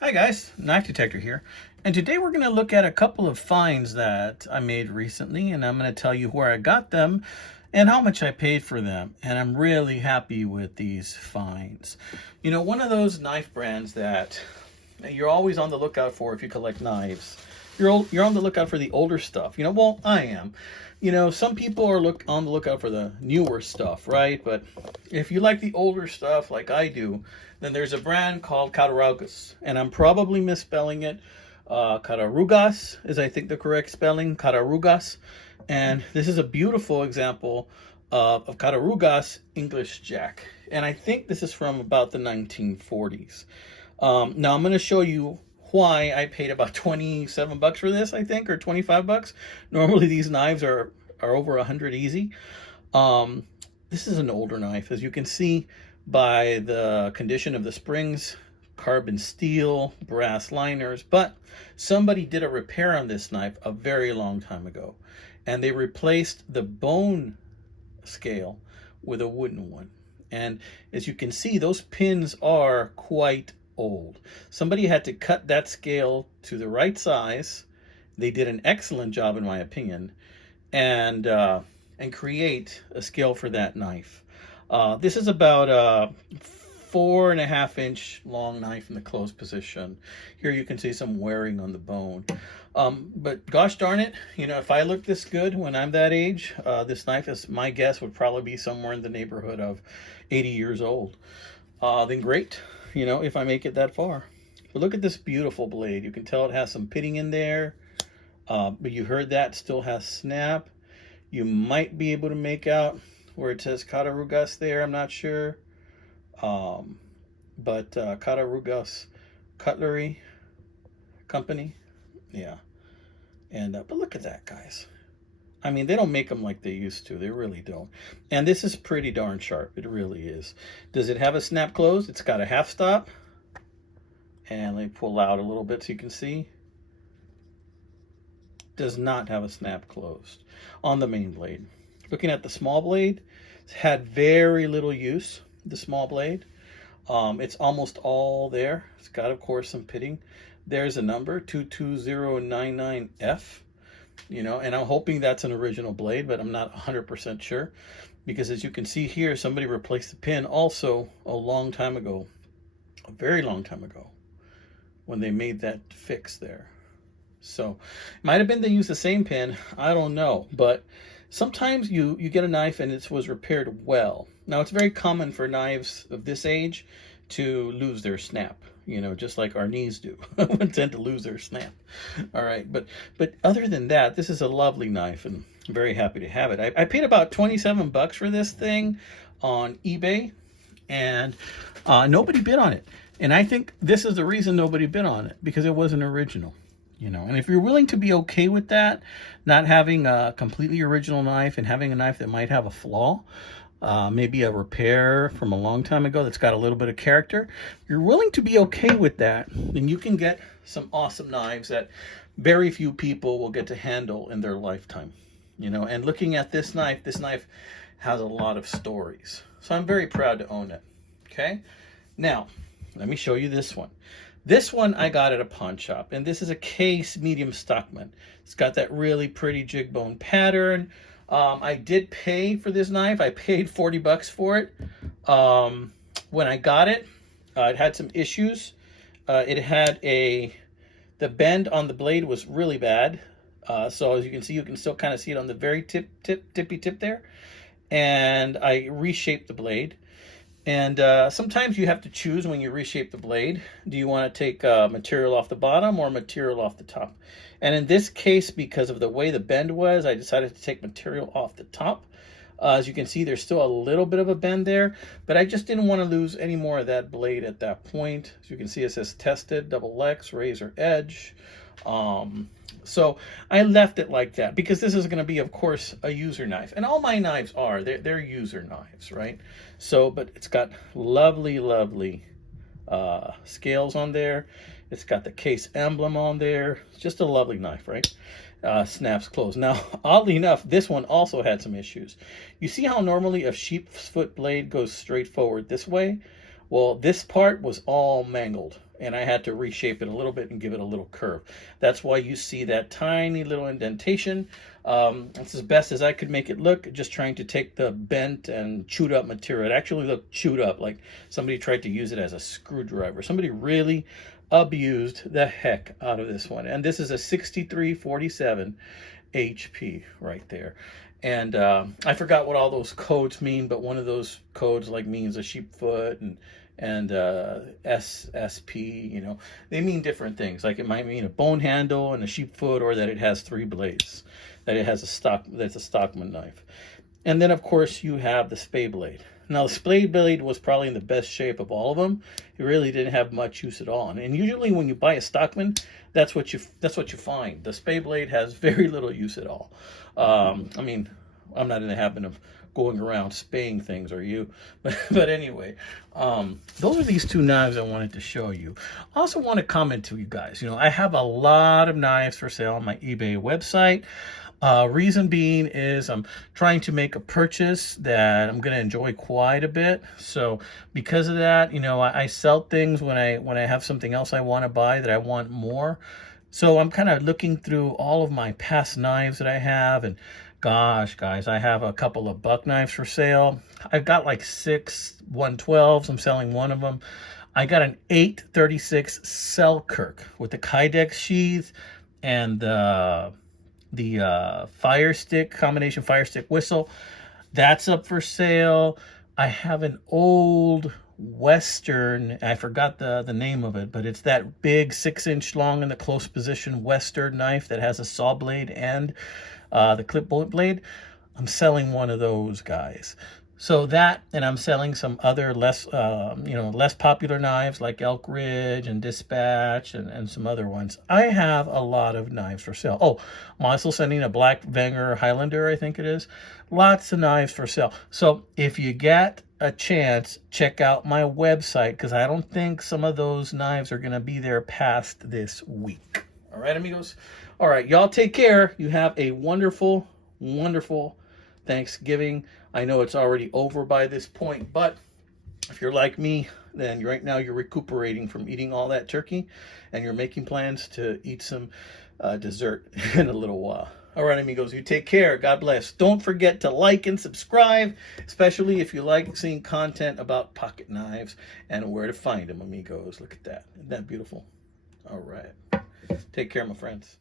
Hi guys, Knife Detector here, and today we're going to look at a couple of finds that I made recently, and I'm going to tell you where I got them and how much I paid for them, and I'm really happy with these finds. You know, one of those knife brands that you're always on the lookout for if you collect knives. You're on the lookout for the older stuff. Well, I am. Some people are on the lookout for the newer stuff, right? But if you like the older stuff like I do, then there's a brand called Cattaraugus, and I'm probably misspelling it. Cattaraugus is, I think, the correct spelling. Cattaraugus, and this is a beautiful example of Cattaraugus English Jack, and I think this is from about the 1940s. Now I'm going to show you why I paid about 27 bucks for this, I think, or 25 bucks. Normally these knives are over 100 easy. This is an older knife, as you can see by the condition of the springs, carbon steel, brass liners, but somebody did a repair on this knife a very long time ago, and they replaced the bone scale with a wooden one. And as you can see, those pins are quite old. Somebody had to cut that scale to the right size. They did an excellent job, in my opinion, and create a scale for that knife. This is about a 4.5-inch long knife in the closed position. Here you can see some wearing on the bone. But gosh darn it, if I look this good when I'm that age, this knife, is my guess, would probably be somewhere in the neighborhood of 80 years old. Then great, if I make it that far. But look at this beautiful blade. You can tell it has some pitting in there, but you heard that still has snap. You might be able to make out where it says Cattaraugus there, I'm not sure. But Cattaraugus Cutlery Company, yeah. And but look at that, guys. I mean, they don't make them like they used to. They really don't. And this is pretty darn sharp. It really is. Does it have a snap close? It's got a half stop. And let me pull out a little bit so you can see. Does not have a snap closed on the main blade. Looking at the small blade, it's had very little use, the small blade. It's almost all there. It's got, of course, some pitting. There's a number, 22099F. And I'm hoping that's an original blade, but I'm not 100% sure, because as you can see here, somebody replaced the pin also a long time ago, a very long time ago, when they made that fix there. So it might have been they used the same pin, I don't know, but sometimes you get a knife and it was repaired well. Now it's very common for knives of this age to lose their snap, just like our knees do. We tend to lose their snap. All right, but other than that, this is a lovely knife, and I'm very happy to have it. I paid about 27 bucks for this thing on eBay, and nobody bid on it. And I think this is the reason nobody bid on it, because it wasn't original. And if you're willing to be okay with that, not having a completely original knife and having a knife that might have a flaw, maybe a repair from a long time ago that's got a little bit of character, if you're willing to be okay with that, then you can get some awesome knives that very few people will get to handle in their lifetime. And looking at this knife has a lot of stories. So I'm very proud to own it. Okay, now let me show you this one. This one I got at a pawn shop, and this is a case medium Stockman. It's got that really pretty jig bone pattern. I did pay for this knife. I paid 40 bucks for it. When I got it, it had some issues. It had the bend on the blade was really bad. So as you can see, you can still kind of see it on the very tippy tip there. And I reshaped the blade. And sometimes you have to choose when you reshape the blade. Do you want to take material off the bottom or material off the top? And in this case, because of the way the bend was, I decided to take material off the top. As you can see, there's still a little bit of a bend there, but I just didn't want to lose any more of that blade at that point. As you can see, it says tested, double X, razor edge. So I left it like that, because this is going to be, of course, a user knife. And all my knives are. They're user knives, right? So, but it's got lovely, lovely scales on there. It's got the case emblem on there. It's just a lovely knife, right? Snaps closed. Now, oddly enough, this one also had some issues. You see how normally a sheep's foot blade goes straight forward this way? Well, this part was all mangled. and I had to reshape it a little bit and give it a little curve. That's why you see that tiny little indentation. It's as best as I could make it look, just trying to take the bent and chewed up material. It actually looked chewed up, like somebody tried to use it as a screwdriver. Somebody really abused the heck out of this one. And this is a 6347 HP right there. And I forgot what all those codes mean, but one of those codes like means a sheep foot and SSP, you know, they mean different things. Like it might mean a bone handle and a sheep foot, or that it has 3 blades, that it has that's a Stockman knife. And then of course you have the spade blade. Now the spade blade was probably in the best shape of all of them. It really didn't have much use at all. And usually when you buy a Stockman, that's what you find. The spade blade has very little use at all. I mean, I'm not in the habit of going around spaying things, are you? But anyway, those are these 2 knives I wanted to show you. I also want to comment to you guys, you know, I have a lot of knives for sale on my eBay website. Reason being is I'm trying to make a purchase that I'm going to enjoy quite a bit. So because of that, you know, I sell things when I have something else I want to buy that I want more. So I'm kind of looking through all of my past knives that I have, and gosh, guys, I have a couple of buck knives for sale. I've got like 6 112s. I'm selling one of them. I got an 836 Selkirk with the Kydex sheath and the fire stick, combination fire stick whistle. That's up for sale. I have an old Western, I forgot the name of it, but it's that big 6-inch long in the close position Western knife that has a saw blade and the clip blade. I'm selling one of those guys. So that, and I'm selling some other less popular knives like Elk Ridge and Dispatch and some other ones. I have a lot of knives for sale. Oh, I'm also sending a Black Wenger Highlander, I think it is. Lots of knives for sale. So if you get a chance, check out my website, because I don't think some of those knives are going to be there past this week. All right, amigos? All right, y'all take care. You have a wonderful, wonderful Thanksgiving. I know it's already over by this point, but if you're like me, then right now you're recuperating from eating all that turkey, and you're making plans to eat some dessert in a little while. All right, amigos, you take care. God bless. Don't forget to like and subscribe, especially if you like seeing content about pocket knives and where to find them, amigos. Look at that. Isn't that beautiful? All right. Take care, my friends.